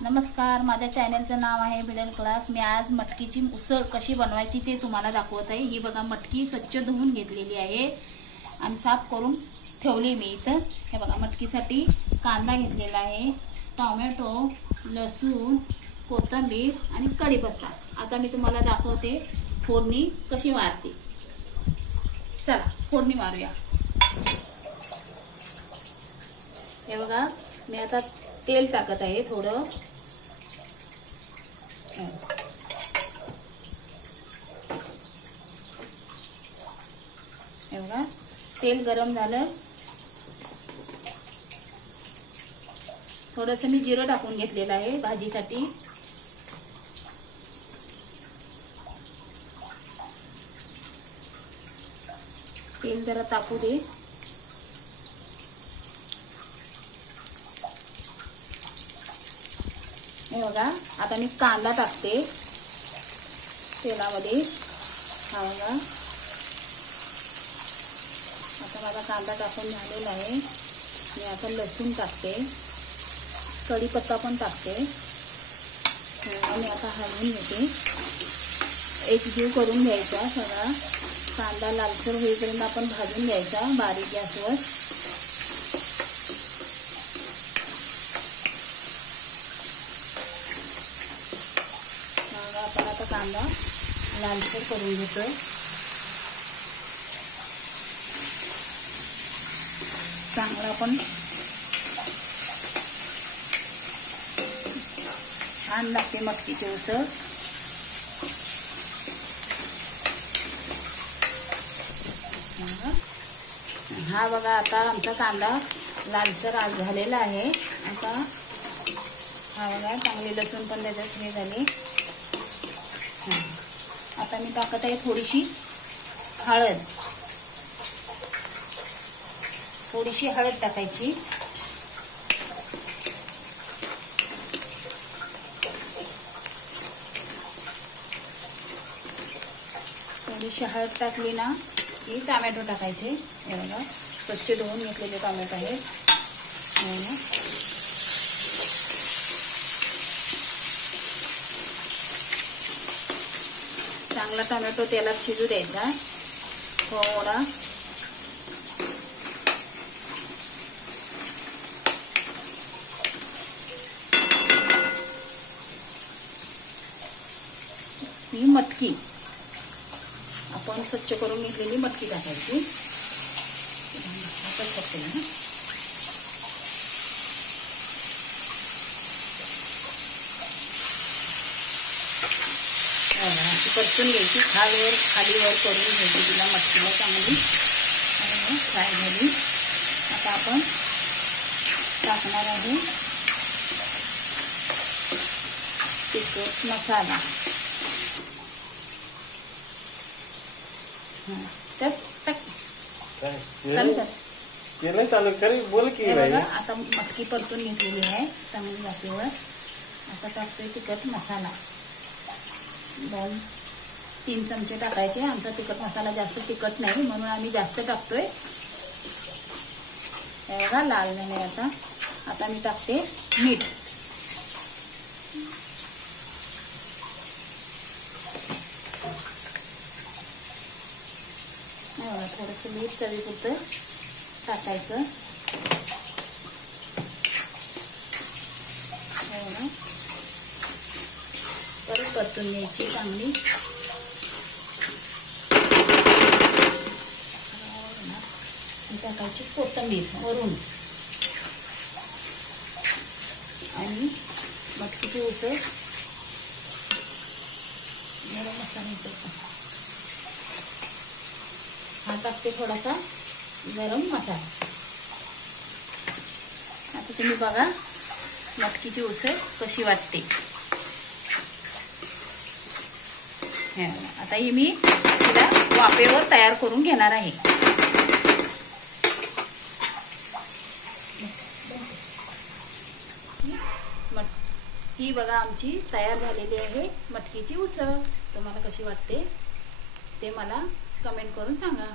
नमस्कार, माझ्या चॅनलचं नाव आहे मिडल क्लास। मी आज मटकीची उसळ कशी बनवायची ते तुम्हाला दाखवत आहे। ही बघा मटकी स्वच्छ धुवून घेतलेली आहे आणि साफ करून ठेवली मी इथं। हे बघा मटकीसाठी कांदा घेतलेला आहे, टोमॅटो, लसूण, कोथिंबीर आणि कढीपत्ता। आता मी तुम्हाला दाखवते फोडणी कशी मारते। चला फोडणी मारूया। हे बघा मी आता तेल टाकत आहे थोडं। हे बघा तेल गरम झालं, थोडंसं मी जिरं टाकून घेतलेलं आहे भाजीसाठी। तेल जरा तापू दे। हे बघा आता मी कांदा टाकते तेलामध्ये। हा बघा आता माझा कांदा टाकून झालेला आहे। मी आता लसूण टाकते, कढीपत्ता पण टाकते आणि आता हलवून घेते। एकजीव करून घ्यायचा सगळा। कांदा लालसर होईपर्यंत आपण भाजून घ्यायचा बारीक गॅसवर। आपण आता कांदा लालसर करून घेतोय। चांगला पण छान लागते मटकीची उसळ। हा बघा आता आमचा कांदा लालसर झालेला आहे। आता हा बघा चांगली लसूण पण त्याच्यात हे झाले। आता मी टाकत आहे थोडीशी हळद, थोडीशी हळद टाकायची। थोडीशी हळद टाकली ना की टोमॅटो टाकायचे। हे बघा स्वच्छ धुवून घेतलेले टोमॅटो आहेत। चांगला टोमॅटो तेलात शिजू द्यायचा थोडा। ही मटकी आपण स्वच्छ करून घेतलेली मटकी टाकायची। आपण टाकते ना परतून घ्यायची, खालीवर करून घ्यायची तिला मटकीला चांगली फ्राय झाली। आता आपण टाकणार आहे तिखट मसाला। आता मटकी परतून घेतलेली आहे चांगली जातीवर। आता टाकतोय तिखट मसाला 2-3 चमचे टाकायचे। आमचा तिखट मसाला जास्त तिखट नाही म्हणून आम्ही जास्त टाकतोय। हे बघा लाल झाले आता। आता मी टाकते मीठ। थोडंसं मीठ चवीपुरतं टाकायचं। परत परतून घ्यायची चांगली। टाकायची कोथिंबीर वरून आणि मटकीची उसळ गरम मसाला हा टाकते थोडासा गरम मसाला। आता तुम्ही बघा मटकीची उसळ कशी वाटते। आता ही मी तिला वाफेवर तयार करून घेणार आहे। ही बघा आमची तयार झालेली आहे मटकीची उसळ। तुम्हाला कशी वाटते ते मला कमेंट करून सांगा।